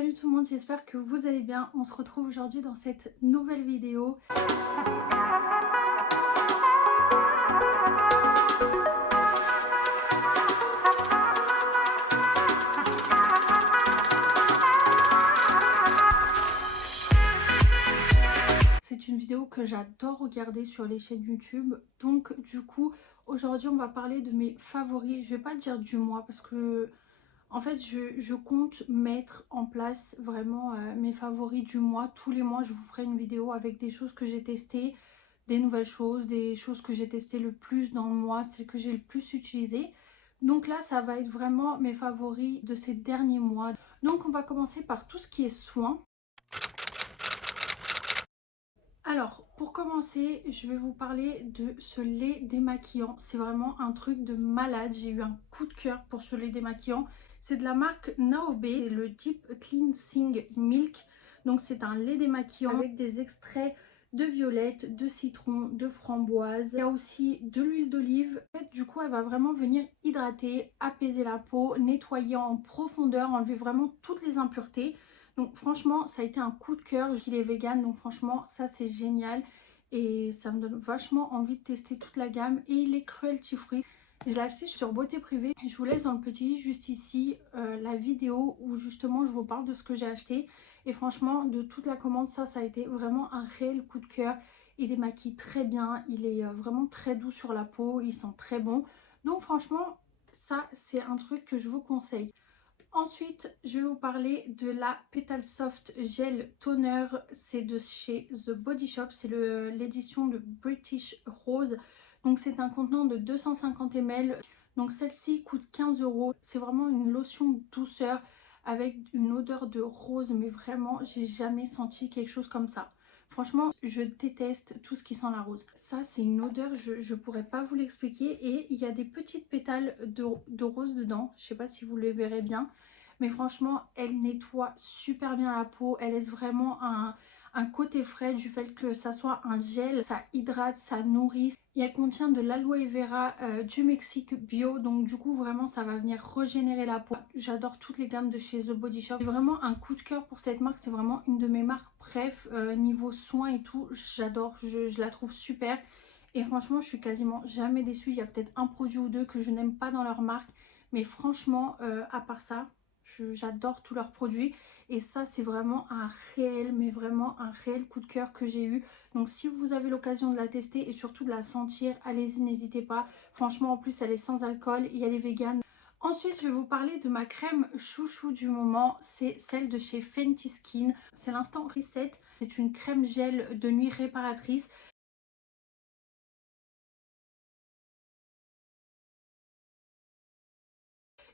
Salut tout le monde, j'espère que vous allez bien. On se retrouve aujourd'hui dans cette nouvelle vidéo. C'est une vidéo que j'adore regarder sur les chaînes YouTube. Donc du coup, aujourd'hui on va parler de mes favoris. Je vais pas dire du mois parce que en fait je compte mettre en place vraiment mes favoris du mois. Tous les mois je vous ferai une vidéo avec des choses que j'ai testées, des nouvelles choses, des choses que j'ai testées le plus dans le mois, celles que j'ai le plus utilisées. Donc là ça va être vraiment mes favoris de ces derniers mois. Donc on va commencer par tout ce qui est soins. Alors, pour commencer, je vais vous parler de ce lait démaquillant. C'est vraiment un truc de malade. J'ai eu un coup de cœur pour ce lait démaquillant. C'est de la marque Naobe, c'est le Deep Cleansing Milk. Donc c'est un lait démaquillant avec des extraits de violette, de citron, de framboise. Il y a aussi de l'huile d'olive. Du coup, elle va vraiment venir hydrater, apaiser la peau, nettoyer en profondeur, enlever vraiment toutes les impuretés. Donc franchement ça a été un coup de cœur. Il est vegan donc franchement ça c'est génial et ça me donne vachement envie de tester toute la gamme. Et il est cruelty free. Je l'ai acheté sur Beauté Privée. Je vous laisse dans le petit juste ici la vidéo où justement je vous parle de ce que j'ai acheté. Et franchement de toute la commande ça a été vraiment un réel coup de cœur. Il démaquille très bien, il est vraiment très doux sur la peau, il sent très bon. Donc franchement ça c'est un truc que je vous conseille. Ensuite, je vais vous parler de la Petal Soft Gel Toner. C'est de chez The Body Shop. C'est l'édition de British Rose. Donc c'est un contenant de 250 ml. Donc celle-ci coûte 15 €. C'est vraiment une lotion douceur avec une odeur de rose. Mais vraiment, j'ai jamais senti quelque chose comme ça. Franchement, je déteste tout ce qui sent la rose. Ça, c'est une odeur, je pourrais pas vous l'expliquer. Et il y a des petites pétales de rose dedans. Je sais pas si vous le verrez bien. Mais franchement, elle nettoie super bien la peau. Elle laisse vraiment un côté frais du fait que ça soit un gel. Ça hydrate, ça nourrit. Et elle contient de l'aloe vera du Mexique bio. Donc du coup, vraiment, ça va venir régénérer la peau. J'adore toutes les gammes de chez The Body Shop. J'ai vraiment un coup de cœur pour cette marque. C'est vraiment une de mes marques préf niveau soins et tout. J'adore, je la trouve super. Et franchement, je suis quasiment jamais déçue. Il y a peut-être un produit ou deux que je n'aime pas dans leur marque. Mais franchement, à part ça, j'adore tous leurs produits. Et ça, c'est vraiment un réel, mais vraiment un réel coup de cœur que j'ai eu. Donc si vous avez l'occasion de la tester et surtout de la sentir, allez-y, n'hésitez pas. Franchement, en plus, elle est sans alcool et elle est végane. Ensuite, je vais vous parler de ma crème chouchou du moment. C'est celle de chez Fenty Skin. C'est l'instant Reset. C'est une crème gel de nuit réparatrice.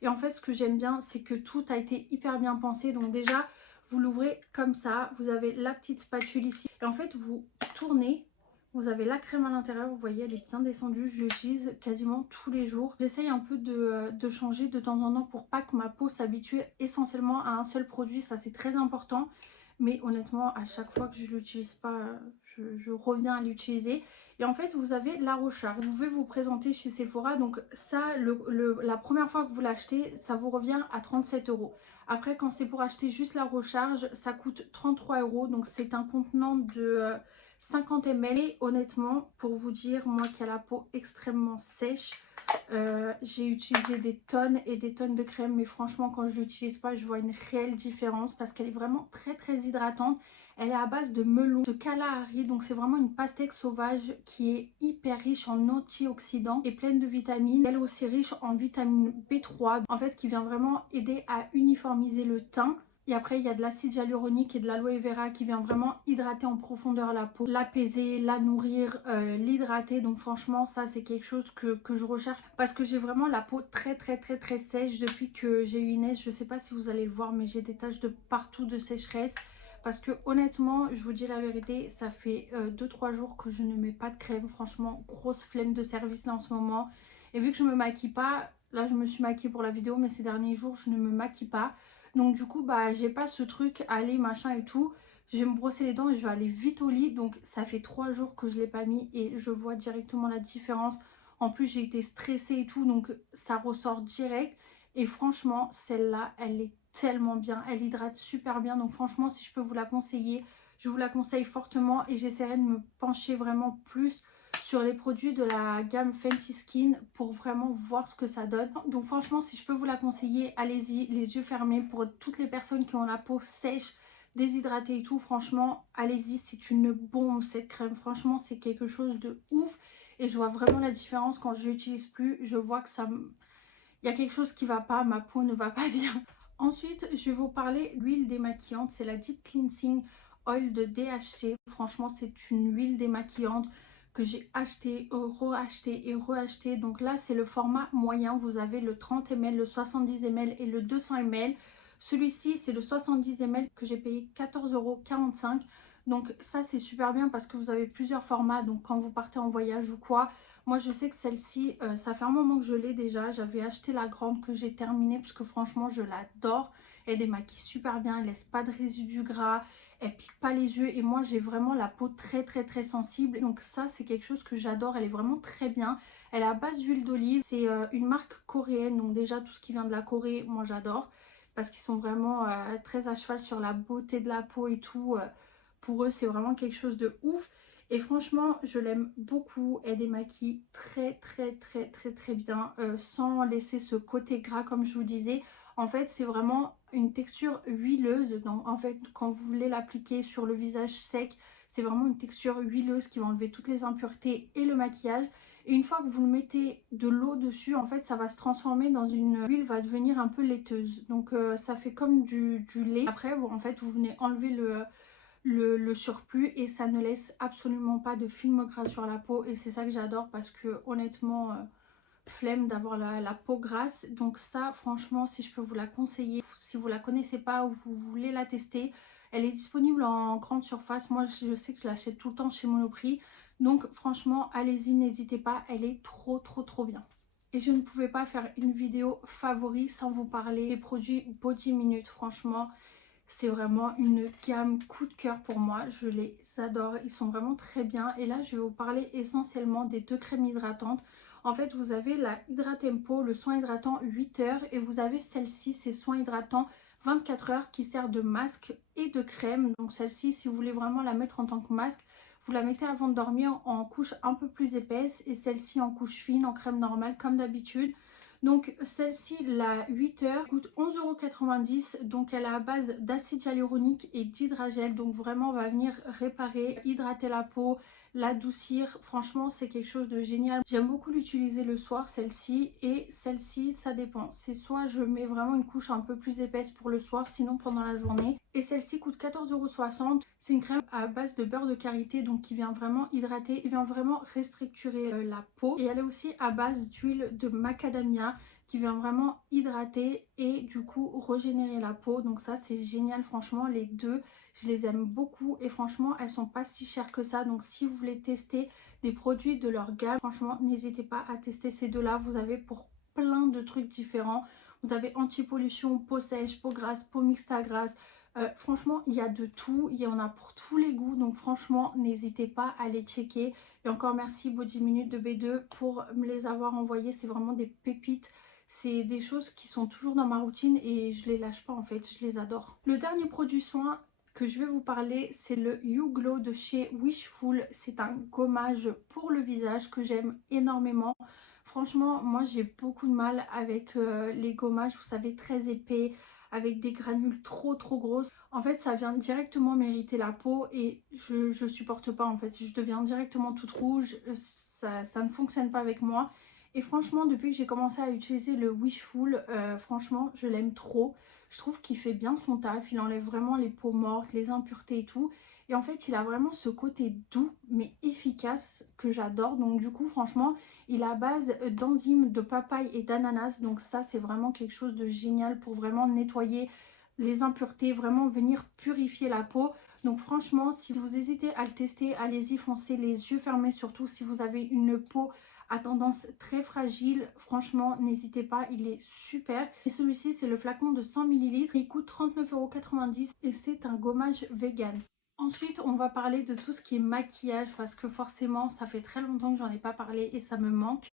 Et en fait, ce que j'aime bien, c'est que tout a été hyper bien pensé. Donc déjà, vous l'ouvrez comme ça. Vous avez la petite spatule ici. Et en fait, vous tournez. Vous avez la crème à l'intérieur. Vous voyez, elle est bien descendue. Je l'utilise quasiment tous les jours. J'essaye un peu de changer de temps en temps pour pas que ma peau s'habitue essentiellement à un seul produit. Ça, c'est très important. Mais honnêtement, à chaque fois que je ne l'utilise pas, je reviens à l'utiliser. Et en fait, vous avez la recharge. Vous pouvez vous présenter chez Sephora. Donc ça, la première fois que vous l'achetez, ça vous revient à 37 €. Après, quand c'est pour acheter juste la recharge, ça coûte 33 €. Donc c'est un contenant de 50 ml. Et honnêtement, pour vous dire, moi qui ai la peau extrêmement sèche, j'ai utilisé des tonnes et des tonnes de crème. Mais franchement, quand je l'utilise pas, je vois une réelle différence parce qu'elle est vraiment très très hydratante. Elle est à base de melon, de Kalahari, donc c'est vraiment une pastèque sauvage qui est hyper riche en antioxydants et pleine de vitamines. Elle est aussi riche en vitamine B3, en fait qui vient vraiment aider à uniformiser le teint. Et après, il y a de l'acide hyaluronique et de l'aloe vera qui vient vraiment hydrater en profondeur la peau, l'apaiser, la nourrir, l'hydrater. Donc franchement, ça c'est quelque chose que je recherche parce que j'ai vraiment la peau très très très très sèche depuis que j'ai eu Inès. Je sais pas si vous allez le voir, mais j'ai des taches de partout de sécheresse. Parce que honnêtement, je vous dis la vérité, ça fait 2-3 jours que je ne mets pas de crème. Franchement, grosse flemme de service là en ce moment. Et vu que je me maquille pas, là je me suis maquillée pour la vidéo, mais ces derniers jours je ne me maquille pas. Donc du coup, bah j'ai pas ce truc, aller machin et tout. Je vais me brosser les dents et je vais aller vite au lit. Donc ça fait 3 jours que je l'ai pas mis et je vois directement la différence. En plus j'ai été stressée et tout, donc ça ressort direct. Et franchement, celle-là, elle est tellement bien, elle hydrate super bien. Donc franchement, si je peux vous la conseiller, je vous la conseille fortement et j'essaierai de me pencher vraiment plus sur les produits de la gamme Fenty Skin pour vraiment voir ce que ça donne. Donc franchement, si je peux vous la conseiller, allez-y, les yeux fermés. Pour toutes les personnes qui ont la peau sèche, déshydratée et tout, franchement, allez-y, c'est une bombe cette crème. Franchement, c'est quelque chose de ouf et je vois vraiment la différence quand je l'utilise plus. Je vois que ça me... Il y a quelque chose qui va pas, ma peau ne va pas bien. Ensuite, je vais vous parler de l'huile démaquillante. C'est la Deep Cleansing Oil de DHC. Franchement, c'est une huile démaquillante que j'ai acheté, re-acheté et re-acheté. Donc là, c'est le format moyen. Vous avez le 30 ml, le 70 ml et le 200 ml. Celui-ci, c'est le 70 ml que j'ai payé 14,45 €. Donc ça, c'est super bien parce que vous avez plusieurs formats. Donc quand vous partez en voyage ou quoi, moi je sais que celle-ci, ça fait un moment que je l'ai déjà. J'avais acheté la grande que j'ai terminée parce que franchement je l'adore. Elle démaquille super bien, elle laisse pas de résidus gras, elle pique pas les yeux. Et moi j'ai vraiment la peau très sensible. Donc ça c'est quelque chose que j'adore, elle est vraiment très bien. Elle est à base d'huile d'olive, c'est une marque coréenne. Donc déjà tout ce qui vient de la Corée, moi j'adore. Parce qu'ils sont vraiment très à cheval sur la beauté de la peau et tout. Pour eux c'est vraiment quelque chose de ouf. Et franchement, je l'aime beaucoup. Elle démaquille très bien sans laisser ce côté gras comme je vous disais. En fait, c'est vraiment une texture huileuse. Donc, en fait, quand vous voulez l'appliquer sur le visage sec, c'est vraiment une texture huileuse qui va enlever toutes les impuretés et le maquillage. Et une fois que vous le mettez de l'eau dessus, en fait, ça va se transformer dans une huile, va devenir un peu laiteuse. Donc, ça fait comme du lait. Après, en fait, vous venez enlever le surplus et ça ne laisse absolument pas de film gras sur la peau et c'est ça que j'adore parce que honnêtement flemme d'avoir la peau grasse. Donc ça franchement, si je peux vous la conseiller, si vous la connaissez pas ou vous voulez la tester, elle est disponible en grande surface. Moi je sais que je l'achète tout le temps chez Monoprix, donc franchement allez-y, n'hésitez pas, elle est trop bien. Et je ne pouvais pas faire une vidéo favori sans vous parler des produits Body Minute. Franchement, c'est vraiment une gamme coup de cœur pour moi, je les adore, ils sont vraiment très bien. Et là je vais vous parler essentiellement des deux crèmes hydratantes. En fait vous avez la Hydratempo, le soin hydratant 8 heures et vous avez celle-ci, c'est soin hydratant 24 heures qui sert de masque et de crème. Donc celle-ci, si vous voulez vraiment la mettre en tant que masque, vous la mettez avant de dormir en couche un peu plus épaisse et celle-ci en couche fine, en crème normale comme d'habitude. Donc celle-ci, la 8 heures, coûte 11,90 €. Donc elle est à base d'acide hyaluronique et d'hydragel. Donc vraiment, on va venir réparer, hydrater la peau, l'adoucir. Franchement, c'est quelque chose de génial. J'aime beaucoup l'utiliser le soir, celle-ci. Et celle-ci, ça dépend. C'est soit je mets vraiment une couche un peu plus épaisse pour le soir, sinon pendant la journée. Et celle-ci coûte 14,60 €. C'est une crème à base de beurre de karité, donc qui vient vraiment hydrater, qui vient vraiment restructurer la peau. Et elle est aussi à base d'huile de macadamia qui vient vraiment hydrater et du coup régénérer la peau. Donc ça c'est génial, franchement les deux je les aime beaucoup et franchement elles sont pas si chères que ça. Donc si vous voulez tester des produits de leur gamme, franchement n'hésitez pas à tester ces deux là. Vous avez pour plein de trucs différents. Vous avez anti-pollution, peau sèche, peau grasse, peau mixte à grasse. Franchement il y a de tout, il y en a pour tous les goûts, donc franchement n'hésitez pas à les checker. Et encore merci Body Minute de B2 pour me les avoir envoyés, c'est vraiment des pépites. C'est des choses qui sont toujours dans ma routine et je les lâche pas en fait, je les adore. Le dernier produit soin que je vais vous parler, c'est le You Glow de chez Wishful. C'est un gommage pour le visage que j'aime énormément. Franchement, moi j'ai beaucoup de mal avec les gommages, vous savez, très épais, avec des granules trop grosses. En fait, ça vient directement m'irriter la peau et je supporte pas en fait. Je deviens directement toute rouge, ça ne fonctionne pas avec moi. Et franchement, depuis que j'ai commencé à utiliser le Wishful, franchement, je l'aime trop. Je trouve qu'il fait bien son taf, il enlève vraiment les peaux mortes, les impuretés et tout. Et en fait, il a vraiment ce côté doux mais efficace que j'adore. Donc du coup, franchement, il est à base d'enzymes de papaye et d'ananas. Donc ça, c'est vraiment quelque chose de génial pour vraiment nettoyer les impuretés, vraiment venir purifier la peau. Donc franchement, si vous hésitez à le tester, allez-y, foncez les yeux fermés, surtout si vous avez une peau à tendance très fragile. Franchement, n'hésitez pas, il est super. Et celui-ci, c'est le flacon de 100 ml. Il coûte 39,90 € et c'est un gommage vegan. Ensuite, on va parler de tout ce qui est maquillage parce que forcément, ça fait très longtemps que j'en ai pas parlé et ça me manque.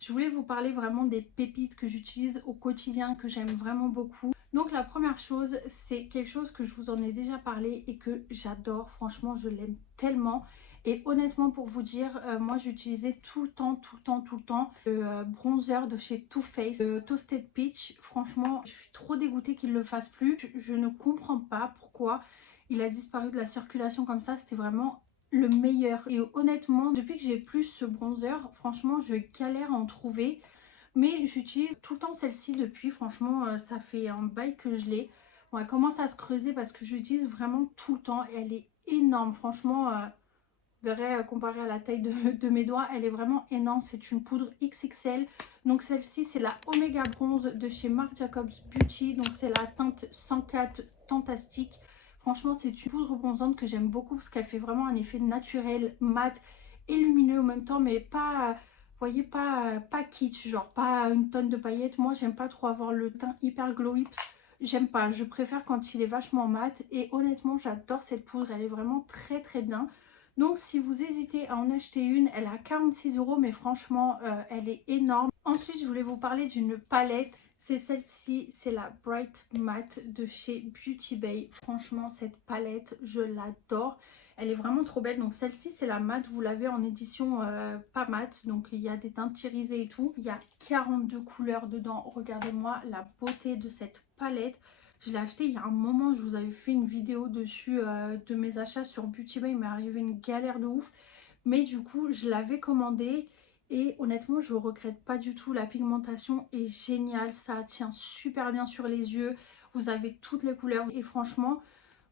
Je voulais vous parler vraiment des pépites que j'utilise au quotidien, que j'aime vraiment beaucoup. Donc la première chose, c'est quelque chose que je vous en ai déjà parlé et que j'adore. Franchement, je l'aime tellement. Et honnêtement, pour vous dire, moi j'utilisais tout le temps le bronzer de chez Too Faced, le Toasted Peach. Franchement, je suis trop dégoûtée qu'il ne le fasse plus. Je ne comprends pas pourquoi il a disparu de la circulation comme ça. C'était vraiment le meilleur. Et honnêtement, depuis que j'ai plus ce bronzer, franchement, je galère à en trouver. Mais j'utilise tout le temps celle-ci depuis. Franchement, ça fait un bail que je l'ai. Bon, elle commence à se creuser parce que j'utilise vraiment tout le temps. Et elle est énorme. Franchement, vous verrez, comparée à la taille de mes doigts, elle est vraiment énorme. C'est une poudre XXL. Donc celle-ci, c'est la Omega Bronze de chez Marc Jacobs Beauty. Donc c'est la teinte 104 Fantastique. Franchement, c'est une poudre bronzante que j'aime beaucoup parce qu'elle fait vraiment un effet naturel, mat et lumineux en même temps, mais pas, vous voyez, pas kitsch, genre pas une tonne de paillettes. Moi, j'aime pas trop avoir le teint hyper glowy. J'aime pas, je préfère quand il est vachement mat. Et honnêtement, j'adore cette poudre, elle est vraiment très bien. Donc si vous hésitez à en acheter une, elle est à 46 €, mais franchement, elle est énorme. Ensuite, je voulais vous parler d'une palette. C'est celle-ci, c'est la Bright Matte de chez Beauty Bay. Franchement, cette palette, je l'adore. Elle est vraiment trop belle. Donc celle-ci, c'est la matte. Vous l'avez en édition pas matte. Donc il y a des teintes irisées et tout. Il y a 42 couleurs dedans. Regardez-moi la beauté de cette palette. Je l'ai acheté il y a un moment. Je vous avais fait une vidéo dessus de mes achats sur Beauty Bay. Il m'est arrivé une galère de ouf. Mais du coup, je l'avais commandé. Et honnêtement, je ne regrette pas du tout. La pigmentation est géniale. Ça tient super bien sur les yeux. Vous avez toutes les couleurs. Et franchement,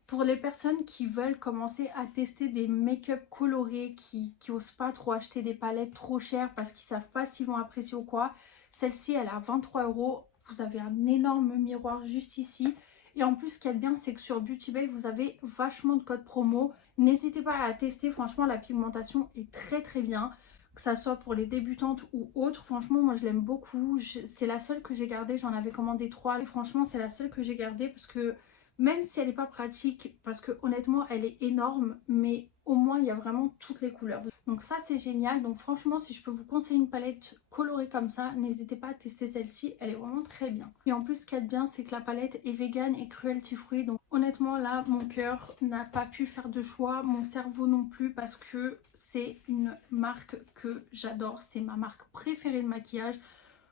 pour les personnes qui veulent commencer à tester des make-up colorés, qui n'osent pas trop acheter des palettes trop chères parce qu'ils ne savent pas s'ils vont apprécier ou quoi, celle-ci, elle est à 23 €. Vous avez un énorme miroir juste ici. Et en plus, ce qu'il y a de bien, c'est que sur Beauty Bay, vous avez vachement de codes promo. N'hésitez pas à la tester. Franchement, la pigmentation est très bien. Que ça soit pour les débutantes ou autres, franchement moi je l'aime beaucoup. C'est la seule que j'ai gardée, j'en avais commandé 3 et franchement c'est la seule que j'ai gardée parce que même si elle n'est pas pratique, parce que honnêtement elle est énorme, mais au moins il y a vraiment toutes les couleurs. Donc ça c'est génial. Donc franchement, si je peux vous conseiller une palette colorée comme ça, n'hésitez pas à tester celle-ci, elle est vraiment très bien. Et en plus ce qu'il y a de bien, c'est que la palette est vegan et cruelty free. Donc honnêtement là, mon cœur n'a pas pu faire de choix, mon cerveau non plus, parce que c'est une marque que j'adore. C'est ma marque préférée de maquillage.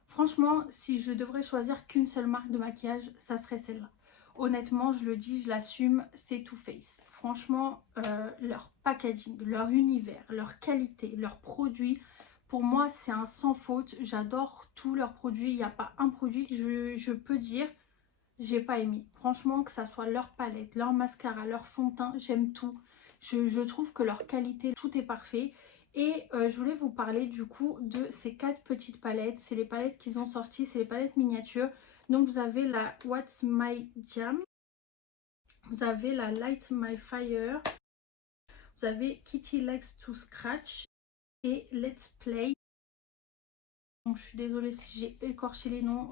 Franchement, si je devrais choisir qu'une seule marque de maquillage, ça serait celle-là. Honnêtement, je le dis, je l'assume, c'est Too Faced. Franchement, leur packaging, leur univers, leur qualité, leurs produits, pour moi, c'est un sans faute. J'adore tous leurs produits. Il n'y a pas un produit que je peux dire j'ai pas aimé. Franchement, que ça soit leur palette, leur mascara, leur fond de teint, j'aime tout. Je trouve que leur qualité, tout est parfait. Et je voulais vous parler du coup de ces 4 petites palettes. C'est les palettes qu'ils ont sorties, c'est les palettes miniatures. Donc vous avez la What's My Jam, vous avez la Light My Fire, vous avez Kitty Likes to Scratch et Let's Play. Donc je suis désolée si j'ai écorché les noms,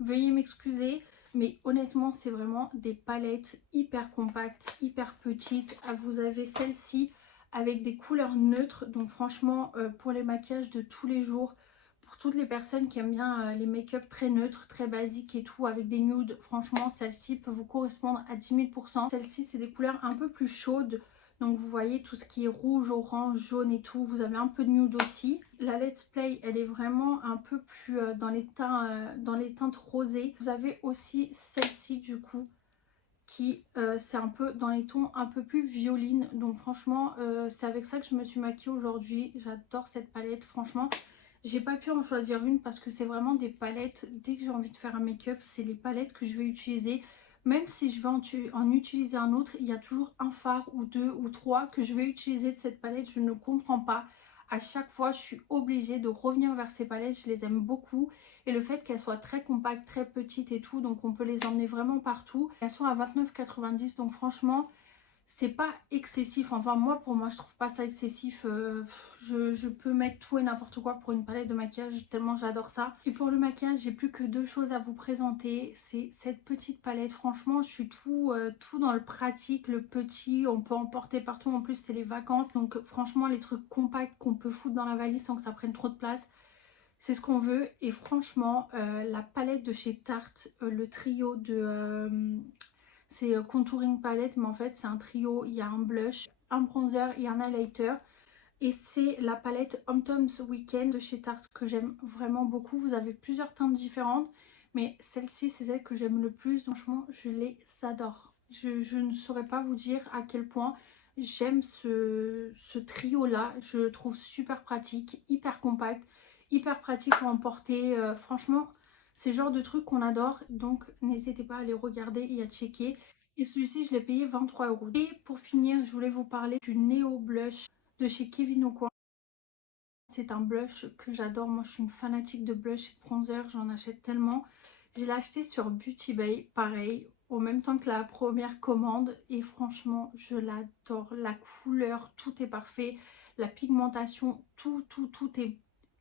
veuillez m'excuser. Mais honnêtement, c'est vraiment des palettes hyper compactes, hyper petites. Ah, vous avez celle-ci avec des couleurs neutres. Donc franchement, pour les maquillages de tous les jours, pour toutes les personnes qui aiment bien les make-up très neutres, très basiques et tout, avec des nudes, franchement, celle-ci peut vous correspondre à 10 000 %. Celle-ci, c'est des couleurs un peu plus chaudes. Donc vous voyez tout ce qui est rouge, orange, jaune et tout. Vous avez un peu de nude aussi. La Let's Play, elle est vraiment un peu plus dans les teintes rosées. Vous avez aussi celle-ci du coup qui c'est un peu dans les tons un peu plus violines. Donc franchement c'est avec ça que je me suis maquillée aujourd'hui. J'adore cette palette. Franchement j'ai pas pu en choisir une parce que c'est vraiment des palettes. Dès que j'ai envie de faire un make-up, c'est les palettes que je vais utiliser. Même si je vais en utiliser un autre, il y a toujours un fard ou 2 ou 3 que je vais utiliser de cette palette. Je ne comprends pas. À chaque fois, je suis obligée de revenir vers ces palettes. Je les aime beaucoup. Et le fait qu'elles soient très compactes, très petites et tout, donc on peut les emmener vraiment partout. Elles sont à 29,90 €. Donc franchement, c'est pas excessif. Enfin moi, pour moi, je trouve pas ça excessif. Je peux mettre tout et n'importe quoi pour une palette de maquillage tellement j'adore ça. Et pour le maquillage, j'ai plus que 2 choses à vous présenter. C'est cette petite palette. Franchement, je suis tout dans le pratique, le petit. On peut emporter partout. En plus, c'est les vacances. Donc franchement, les trucs compacts qu'on peut foutre dans la valise sans que ça prenne trop de place, c'est ce qu'on veut. Et franchement, la palette de chez Tarte, le trio de... c'est Contouring Palette, mais en fait c'est un trio. Il y a un blush, un bronzer et un highlighter. Et c'est la palette Autumn's Weekend de chez Tarte que j'aime vraiment beaucoup. Vous avez plusieurs teintes différentes, mais celle-ci c'est celle que j'aime le plus. Franchement, je les adore. Je ne saurais pas vous dire à quel point j'aime ce trio-là. Je le trouve super pratique, hyper compact, hyper pratique à emporter. Franchement, c'est le genre de truc qu'on adore. Donc n'hésitez pas à les regarder et à checker. Et celui-ci, je l'ai payé 23 €. Et pour finir, je voulais vous parler du Neo Blush de chez Kevyn Aucoin. C'est un blush que j'adore. Moi, je suis une fanatique de blush et de bronzer. J'en achète tellement. Je l'ai acheté sur Beauty Bay, pareil, au même temps que la première commande. Et franchement, je l'adore. La couleur, tout est parfait. La pigmentation, tout est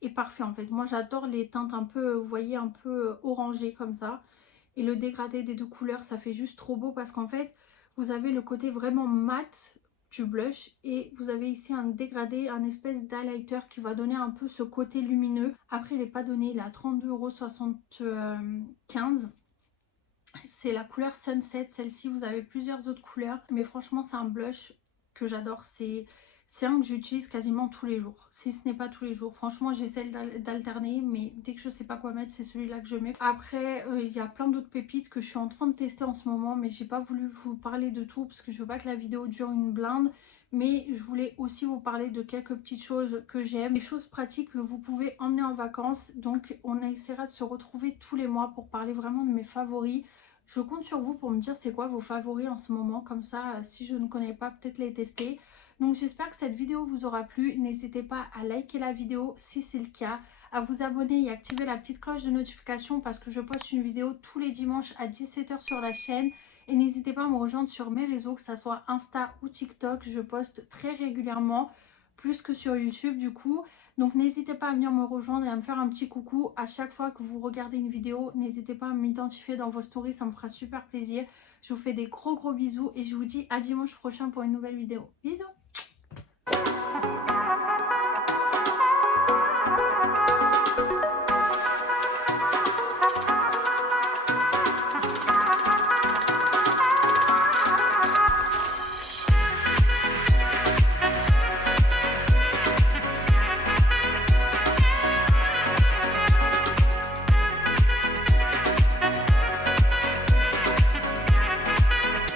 parfait en fait. Moi, j'adore les teintes un peu, vous voyez, un peu orangées comme ça. Et le dégradé des deux couleurs, ça fait juste trop beau parce qu'en fait, vous avez le côté vraiment mat du blush et vous avez ici un dégradé, un espèce d'highlighter qui va donner un peu ce côté lumineux. Après, il n'est pas donné, il est à 32,75 €. C'est la couleur Sunset, celle-ci. Vous avez plusieurs autres couleurs, mais franchement, c'est un blush que j'adore. C'est un que j'utilise quasiment tous les jours, si ce n'est pas tous les jours. Franchement, j'essaie d'alterner, mais dès que je sais pas quoi mettre, c'est celui-là que je mets. Après, il y a plein d'autres pépites que je suis en train de tester en ce moment, mais j'ai pas voulu vous parler de tout parce que je veux pas que la vidéo dure une blinde. Mais je voulais aussi vous parler de quelques petites choses que j'aime, des choses pratiques que vous pouvez emmener en vacances. Donc on essaiera de se retrouver tous les mois pour parler vraiment de mes favoris. Je compte sur vous pour me dire c'est quoi vos favoris en ce moment, comme ça si je ne connais pas, peut-être les tester. Donc j'espère que cette vidéo vous aura plu. N'hésitez pas à liker la vidéo si c'est le cas, à vous abonner et activer la petite cloche de notification parce que je poste une vidéo tous les dimanches à 17 h sur la chaîne. Et n'hésitez pas à me rejoindre sur mes réseaux, que ce soit Insta ou TikTok. Je poste très régulièrement, plus que sur YouTube du coup. Donc n'hésitez pas à venir me rejoindre et à me faire un petit coucou à chaque fois que vous regardez une vidéo. N'hésitez pas à m'identifier dans vos stories, ça me fera super plaisir. Je vous fais des gros bisous et je vous dis à dimanche prochain pour une nouvelle vidéo. Bisous!